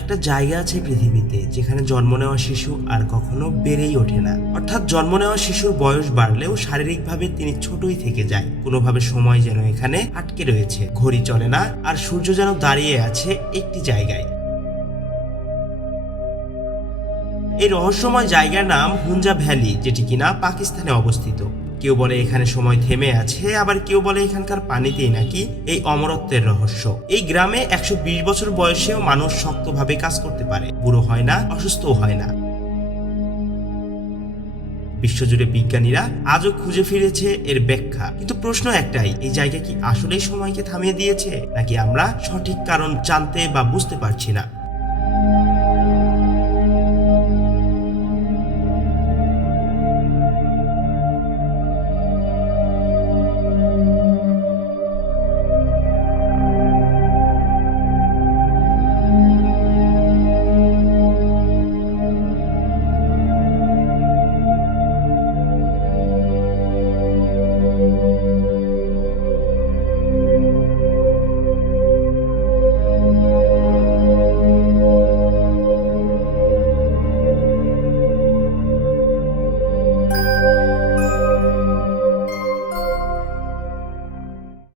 একটা জায়গা আছে পৃথিবীতে যেখানে জন্ম নেওয়া শিশু আর কখনো বেড়েই ওঠে না। অর্থাৎ জন্ম নেওয়া শিশুর বয়স বাড়লেও শারীরিকভাবে তিনি ছোটই থেকে যায়। কোনোভাবে সময় যেন এখানে আটকে রয়েছে, ঘড়ি চলে না, আর সূর্য যেন দাঁড়িয়ে আছে একটি জায়গায়। এই রহস্যময় জায়গার নাম হুঞ্জা ভ্যালি, যেটি কিনা পাকিস্তানে অবস্থিত। কেউ বলে এখানে সময় থেমে আছে, আবার কেউ বলে এখানকার পানিতেই নাকি এই অমরত্বের রহস্য। এই গ্রামে 120 বছর বয়সেও মানুষ শক্তভাবে কাজ করতে পারে, বুড়ো হয় না, অসুস্থও হয় না। বিশ্বজুড়ে বিজ্ঞানীরা আজও খুঁজে ফিরেছে এর ব্যাখ্যা, কিন্তু প্রশ্ন একটাই, এই জায়গা কি আসলেই সময়কে থামিয়ে দিয়েছে, নাকি আমরা সঠিক কারণ জানতে বা বুঝতে পারছি না।